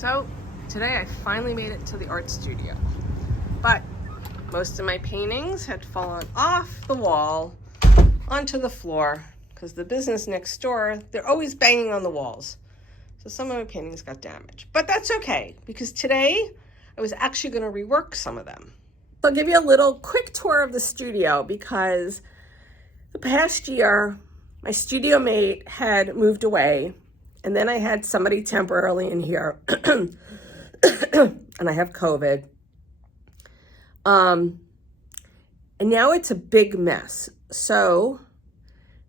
So today I finally made it to the art studio, but most of my paintings had fallen off the wall onto the floor because the business next door, they're always banging on the walls. So some of my paintings got damaged, but that's okay because today I was actually going to rework some of them. So I'll give you a little quick tour of the studio because the past year my studio mate had moved away, and then I had somebody temporarily in here and I have COVID. And now it's a big mess. So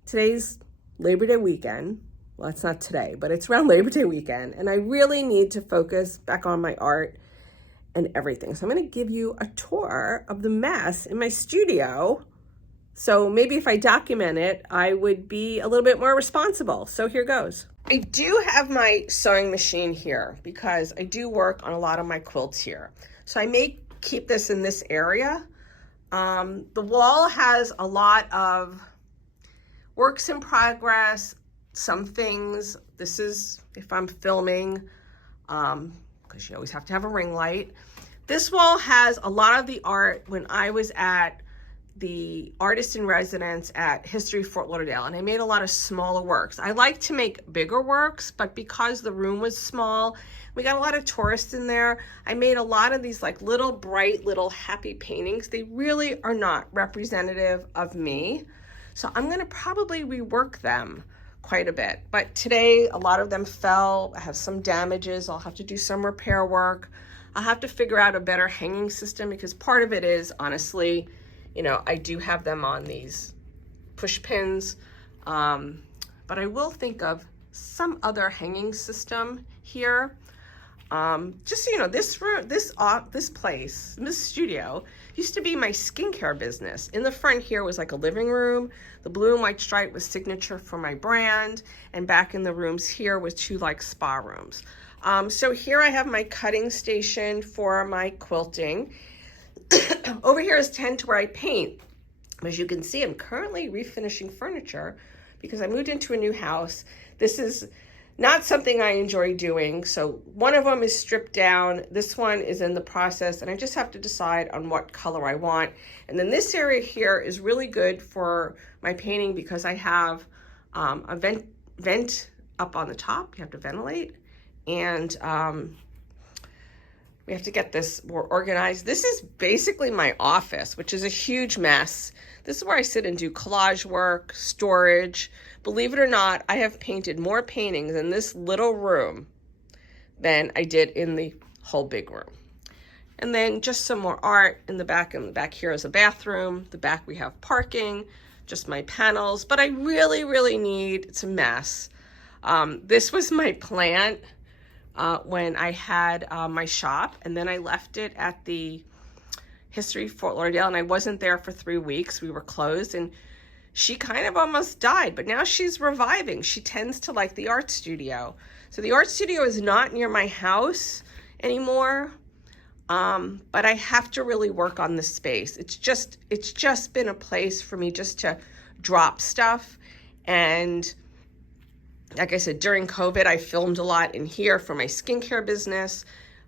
today's Labor Day weekend. Well, it's not today, but it's around Labor Day weekend. And I really need to focus back on my art and everything. So I'm going to give you a tour of the mess in my studio. So maybe if I document it, I would be a little bit more responsible. So here goes. I do have my sewing machine here because I do work on a lot of my quilts here. So I may keep this in this area. The wall has a lot of works in progress, some things. This is if I'm filming, because you always have to have a ring light. This wall has a lot of the art when I was at the artist in residence at History Fort Lauderdale, and I made a lot of smaller works. I like to make bigger works, but because the room was small, we got a lot of tourists in there. I made a lot of these like little bright, little happy paintings. They really are not representative of me. So I'm gonna probably rework them quite a bit. But today, a lot of them fell. I have some damages. I'll have to do some repair work. I'll have to figure out a better hanging system because part of it is, honestly, you know, I do have them on these push pins, but I will think of some other hanging system here. Just so you know, this room, this place, this studio used to be my skincare business. In the front here was like a living room. The blue and white stripe was signature for my brand, and back in the rooms here was two like spa rooms. So here I have my cutting station for my quilting. Over here is tent where I paint. As you can see, I'm currently refinishing furniture because I moved into a new house. This is not something I enjoy doing. So one of them is stripped down. This one is in the process, and I just have to decide on what color I want. And then this area here is really good for my painting because I have a vent up on the top. You have to ventilate. And we have to get this more organized. This is basically my office, which is a huge mess. This is where I sit and do collage work, storage. Believe it or not, I have painted more paintings in this little room than I did in the whole big room. And then just some more art in the back. In the back here is a bathroom. The back we have parking, just my panels. But I really, really need, it's a mess. This was my plant when I had my shop, and then I left it at the History Fort Lauderdale, and I wasn't there for 3 weeks. We were closed, and she kind of almost died, but now she's reviving. She tends to like the art studio. So the art studio is not near my house anymore, but I have to really work on the space. It's just been a place for me just to drop stuff. And like I said, during COVID, I filmed a lot in here for my skincare business.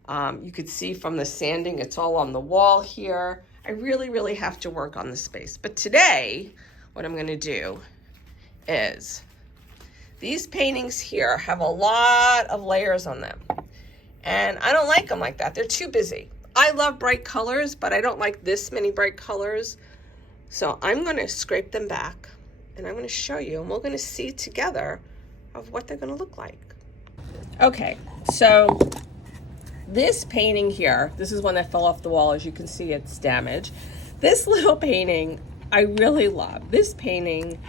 You could see from the sanding, it's all on the wall here. I really, really have to work on the space. But today, what I'm gonna do is, these paintings here have a lot of layers on them. And I don't like them like that. They're too busy. I love bright colors, but I don't like this many bright colors. So I'm gonna scrape them back, and I'm gonna show you, and we're gonna see together of what they're gonna look like. Okay, so this painting here, this is one that fell off the wall. As you can see, it's damaged. This little painting, I really love. This painting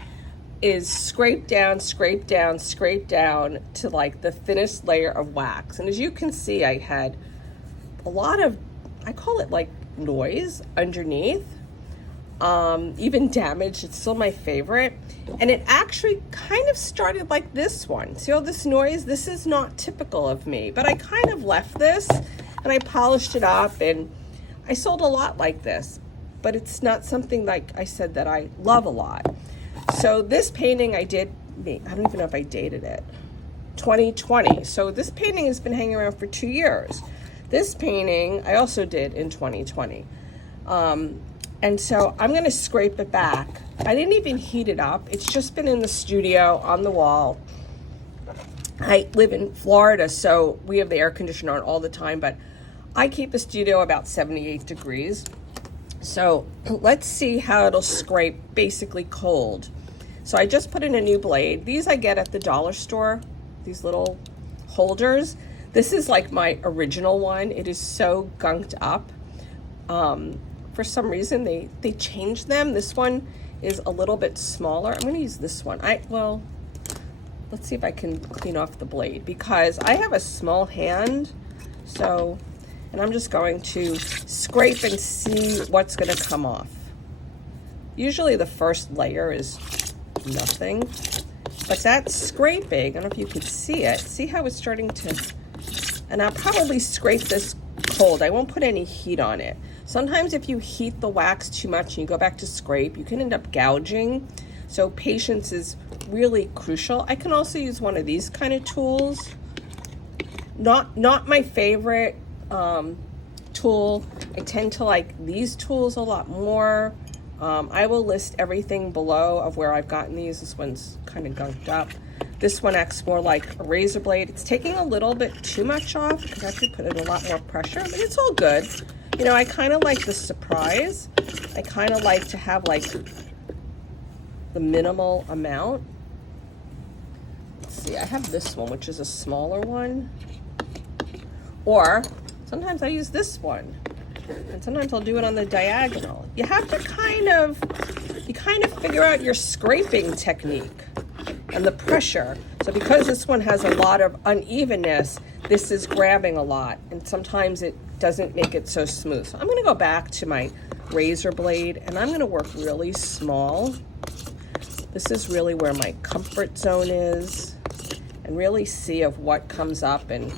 is scraped down, scraped down, scraped down to like the thinnest layer of wax. And as you can see, I had a lot of, I call it like noise underneath. Even damaged, it's still my favorite. And it actually kind of started like this one. See all this noise? This is not typical of me, but I kind of left this and I polished it up, and I sold a lot like this, but it's not something like I said that I love a lot. So this painting I did, I don't even know if I dated it. 2020. So this painting has been hanging around for 2 years. This painting I also did in 2020. And so I'm going to scrape it back. I didn't even heat it up. It's just been in the studio on the wall. I live in Florida, so we have the air conditioner on all the time, but I keep the studio about 78 degrees. So let's see how it'll scrape basically cold. So I just put in a new blade. These I get at the dollar store, these little holders. This is like my original one. It is so gunked up. For some reason, they changed them. This one is a little bit smaller. I'm going to use this one. Well, let's see if I can clean off the blade because I have a small hand. So, and I'm just going to scrape and see what's going to come off. Usually the first layer is nothing, but that scraping, I don't know if you could see it. See how it's starting to, and I'll probably scrape this cold. I won't put any heat on it. Sometimes if you heat the wax too much and you go back to scrape, you can end up gouging. So patience is really crucial. I can also use one of these kind of tools. Not my favorite tool. I tend to like these tools a lot more. I will list everything below of where I've gotten these. This one's kind of gunked up. This one acts more like a razor blade. It's taking a little bit too much off because I have to put in a lot more pressure, but it's all good. You know, I kind of like the surprise. I kind of like to have like the minimal amount. Let's see, I have this one, which is a smaller one. Or sometimes I use this one. And sometimes I'll do it on the diagonal. You have to kind of figure out your scraping technique and the pressure. So because this one has a lot of unevenness, this is grabbing a lot. And sometimes it doesn't make it so smooth. So I'm going to go back to my razor blade and I'm going to work really small. This is really where my comfort zone is, and really see of what comes up. And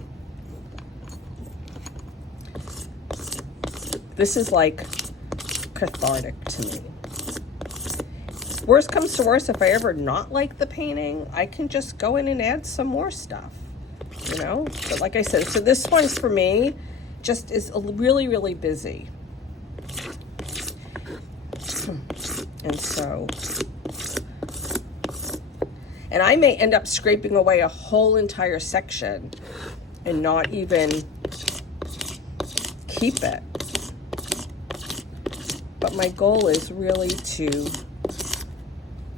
this is like cathartic to me. Worst comes to worst, if I ever not like the painting, I can just go in and add some more stuff, you know? But like I said, so this one for me just is really, really busy. And so, and I may end up scraping away a whole entire section and not even keep it. But my goal is really to,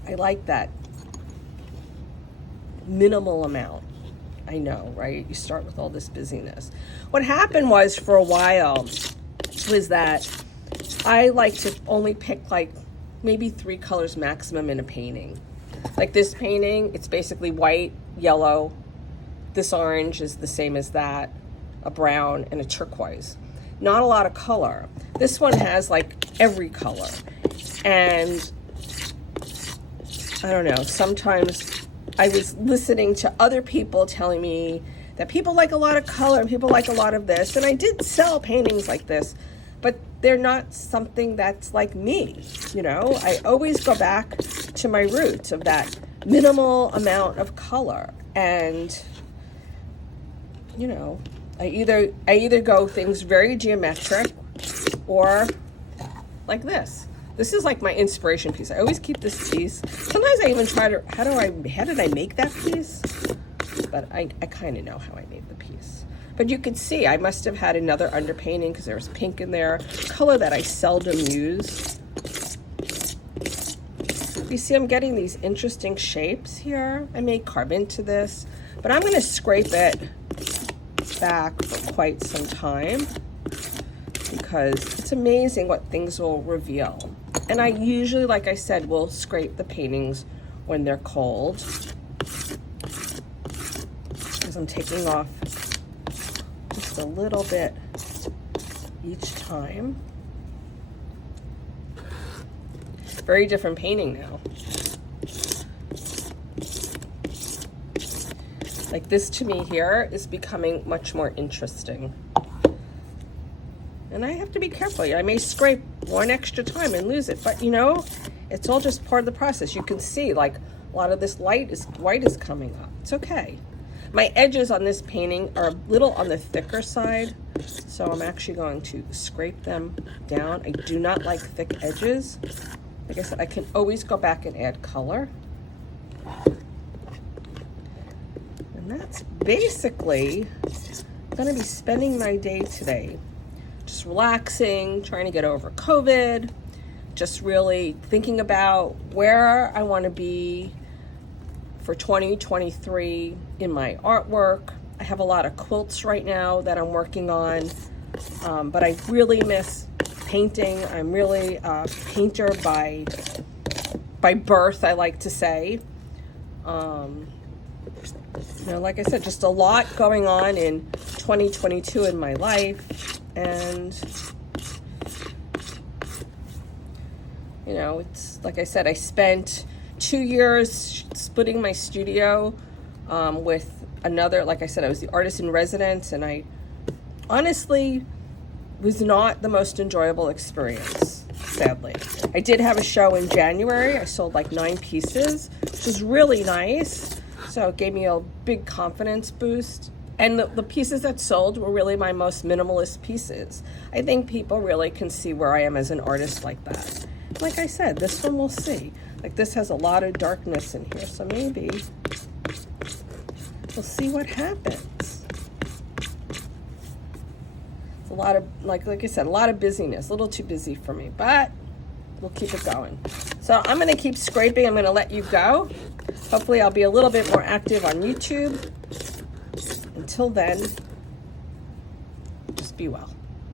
I like that minimal amount. I know, right? You start with all this busyness. What happened was for a while was that I like to only pick like maybe 3 colors maximum in a painting. Like this painting, it's basically white, yellow. This orange is the same as that, a brown and a turquoise. Not a lot of color. This one has like every color. And I don't know, sometimes I was listening to other people telling me that people like a lot of color and people like a lot of this. And I did sell paintings like this, but they're not something that's like me, you know? I always go back to my roots of that minimal amount of color. And, you know, I either go things very geometric or like this. This is like my inspiration piece. I always keep this piece. Sometimes I even try to, how did I make that piece? But I kind of know how I made the piece. But you can see I must have had another underpainting because there's pink in there, color that I seldom use. You see I'm getting these interesting shapes here. I may carve into this, but I'm going to scrape it back for quite some time because it's amazing what things will reveal. And I usually, like I said, will scrape the paintings when they're cold because I'm taking off just a little bit each time. Very different painting now. Like this to me here is becoming much more interesting. And I have to be careful. I may scrape one extra time and lose it, but you know, it's all just part of the process. You can see like a lot of this white is coming up. It's okay. My edges on this painting are a little on the thicker side, so I'm actually going to scrape them down. I do not like thick edges. Like I said, I can always go back and add color. And that's basically going to be spending my day today. Just relaxing, trying to get over COVID, just really thinking about where I want to be for 2023 in my artwork. I have a lot of quilts right now that I'm working on, but I really miss painting. I'm really a painter by birth, I like to say. You know, like I said, just a lot going on in 2022 in my life, and you know, it's like I said, I spent 2 years splitting my studio with another. Like I said, I was the artist in residence, and I honestly was not the most enjoyable experience, sadly. I did have a show in January. I sold like 9 pieces, which was really nice. So it gave me a big confidence boost. And the pieces that sold were really my most minimalist pieces. I think people really can see where I am as an artist like that. Like I said, this one we'll see. Like this has a lot of darkness in here, so maybe we'll see what happens. It's a lot of, like I said, a lot of busyness. A little too busy for me, but we'll keep it going. So I'm going to keep scraping. I'm going to let you go. Hopefully I'll be a little bit more active on YouTube. Until then, just be well.